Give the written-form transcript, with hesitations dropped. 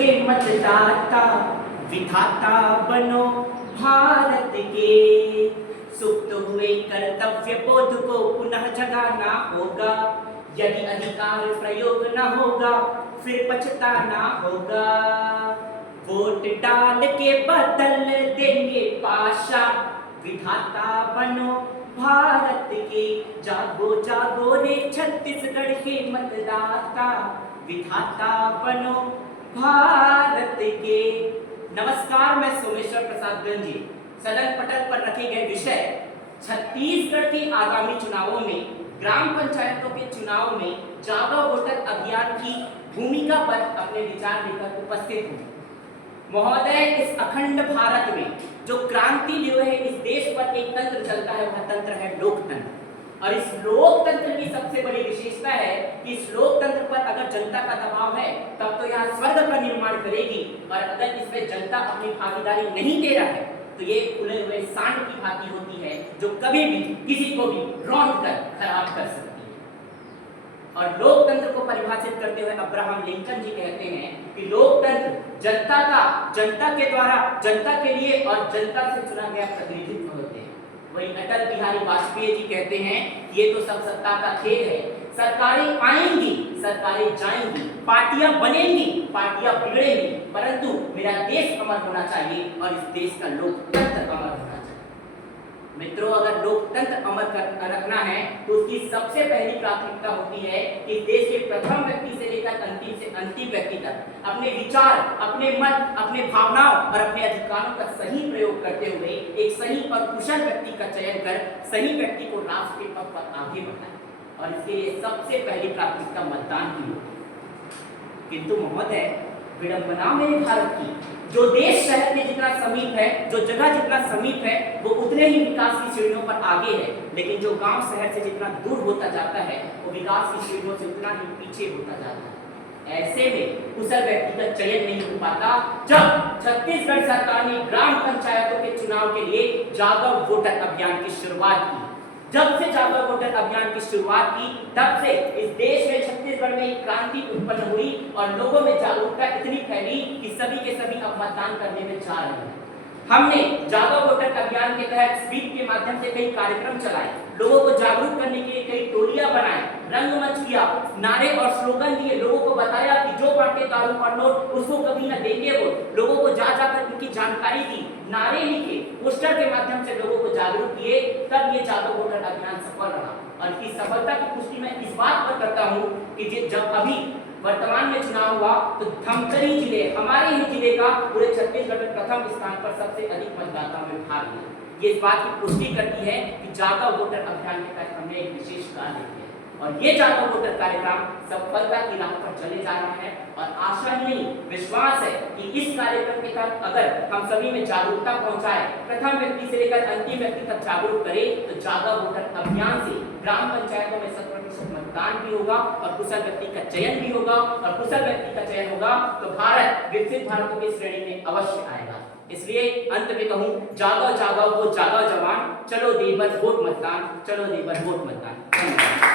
के मतदाता, विधाता बनो भारत के। सुप्त हुए कर्तव्य बोध को पुनः जगाना होगा, यदि अधिकार प्रयोग न होगा फिर पछताना होगा। वोट डाल के बदल देंगे पाशा, विधाता बनो भारत के। जागो जागो रे छत्तीसगढ़ के मतदाता, विधाता बनो भारत के। नमस्कार, मैं सोमेश्वर प्रसाद गंजी। सदन पटल पर रखे गए विषय छत्तीसगढ़ के आगामी चुनावों में, ग्राम पंचायतों के चुनाव में जागो वोटर अभियान की भूमिका पर अपने विचार लेकर उपस्थित हूँ। महोदय, इस अखंड भारत में जो क्रांति लिए है, इस देश पर एक तंत्र चलता है, वह तंत्र है लोकतंत्र। और इस लोकतंत्र की सबसे बड़ी विशेषता है कि इस लोकतंत्र पर अगर जनता का दबाव है तब तो यहाँ स्वर्ग का निर्माण करेगी, और अगर इसमें जनता अपनी भागीदारी नहीं दे रहा है तो ये खुले हुए सांड की भांति होती है, जो कभी भी किसी को भी रौंद कर खराब कर सकती है। और लोकतंत्र को परिभाषित करते हुए अब्राहम लिंकन जी कहते हैं कि लोकतंत्र जनता का, जनता के द्वारा, जनता के लिए और जनता से चुना गया प्रतिनिधित्व होते हैं। वही अटल बिहारी वाजपेयी जी कहते हैं ये तो सब सत्ता का खेल है, सरकारें आएंगी, सरकारें जाएंगी, पार्टियां बनेंगी, पार्टियां बिगड़ेंगी, परंतु मेरा देश अमर होना चाहिए और इस देश का लोकतंत्र अमर होना चाहिए। मित्रों, अगर लोकतंत्र अमर रखना है तो उसकी सबसे पहली प्राथमिकता होती है कि देश के प्रथम व्यक्ति से लेकर अंतिम व्यक्ति तक अपने विचार, अपने मत, अपने भावनाओं और अपने अधिकारों का सही प्रयोग करते हुए एक सही और कुशल व्यक्ति का चयन कर सही व्यक्ति को राष्ट्र के पथ पर आगे बढ़ाए, और इसके लिए सबसे पहली प्राथमिकता मतदान की होती है। किंतु महोदय, विडंबना मेरे भारत की, जो देश शहर के जितना समीप है, जो जगह जितना समीप है, वो उतने ही विकास की सीढ़ियों पर आगे है, लेकिन जो गांव शहर से जितना दूर होता जाता है वो विकास की सीढ़ियों से उतना ही पीछे होता जाता है। ऐसे में कुशल व्यक्ति का चयन नहीं हो पाता। जब छत्तीसगढ़ सरकार ने ग्राम पंचायतों के चुनाव के लिए जागो वोटर अभियान की शुरुआत की, जब से जागो वोटर अभियान की शुरुआत की तब से इस देश में, छत्तीसगढ़ में एक क्रांति उत्पन्न हुई और लोगों में जागरूकता इतनी फैली कि सभी के सभी अब मतदान करने में जा रहे हैं। हमने जागो वोटर अभियान के तहत स्वीप के माध्यम से कई कार्यक्रम चलाए, लोगों को जागरूक करने के लिए कई टोलियां बनाए, रंगमंच किया, नारे और स्लोगन दिए, लोगों को बताया कि जो बांटे दारू और नोट उसको कभी न देंगे वो, लोगों को जा जाकर उनकी जानकारी दी, नारे लिखे, पोस्टर के माध्यम से लोगों को जागरूक किए, तब ये जागो वोटर अभियान सफल रहा। और इसकी सफलता की पुष्टि मैं इस बात पर करता हूँ कि जब अभी वर्तमान में चुनाव हुआ तो धमतरी जिले, हमारे ही जिले का पूरे छत्तीसगढ़ में प्रथम स्थान पर सबसे अधिक मतदाताओं में भाग लिया। ये इस बात की पुष्टि करती है कि जागो वोटर अभियान के तहत हमने एक विशेष कार्य किया, और ये जागो वोटर कार्यक्रम सफलता की राह पर चले जा रहा है। और आशा ही नहीं, विश्वास है कि इस कार्यक्रम के तहत अगर हम सभी में जागरूकता पहुंचाए, प्रथम व्यक्ति से लेकर अंतिम व्यक्ति तक जागरूक करें, तो जागो वोटर अभियान से ग्राम पंचायतों में 100% मतदान भी होगा और कुशल व्यक्ति का चयन भी होगा, और कुशल व्यक्ति का चयन होगा तो भारत विकसित भारतों की श्रेणी में अवश्य आएगा। इसलिए अंत में कहूं, जागो जागो वो जागो जवान, चलो देवर वोट मतदान, चलो देवर वोट मतदान। धन्यवाद।